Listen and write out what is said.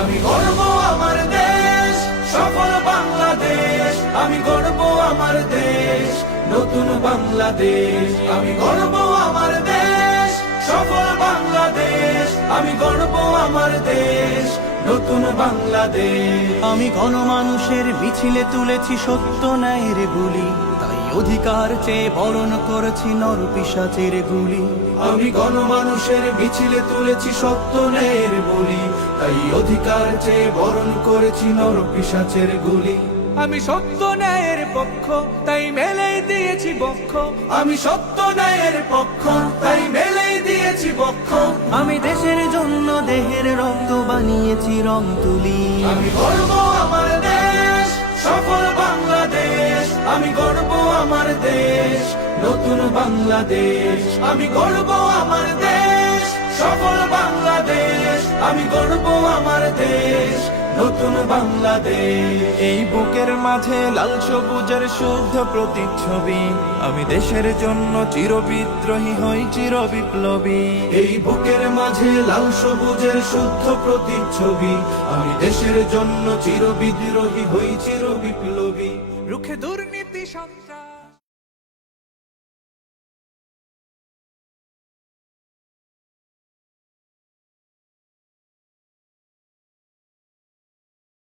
আমি গর্ব আমার দেশ সফল বাংলাদেশ। আমি গর্ব আমার দেশ নতুন বাংলাদেশ। আমি গর্ব আমার দেশ সফল বাংলাদেশ। আমি গর্ব আমার দেশ নতুন বাংলাদেশ। আমি গণমানুষের মিছিলে তুলেছি সত্য ন্যায়ের গুলি। তাই অধিকার চেয়ে বরণ করেছি নর পিসাচের গুলি। আমি গণমানুষের মিছিলে তুলেছি সত্য ন্যায়ের তাই অধিকার চেয়ে বরণ করেছি নর পিসাচের গুলি। আমি সত্য ন্যায়ের পক্ষ তাই দিয়েছি বক্ষ। আমি সত্য ন্যায়ের পক্ষ তাই মেলেই দিয়েছি পক্ষ আমি দেশের জন্য দেহের রক্ত বানিয়েছি রং তুলি। আমি গর্ব আমার দেশ সফল বাংলাদেশ। আমি গর্ব আমার দেশ নতুন বাংলাদেশ। আমি গর্ব আমি গর্ব আমার দেশ নতুন বাংলাদেশ। এই বুকের মাঝে লাল সবুজের শুদ্ধ প্রতিচ্ছবি আমি দেশের জন্য চির বিদ্রোহী হই চির বিপ্লবী এই বুকের মাঝে লাল সবুজের শুদ্ধ প্রতিচ্ছবি আমি দেশের জন্য চিরবিদ্রোহী হই চির বিপ্লবী রুখে দুর্নীতি সন্ত্রাস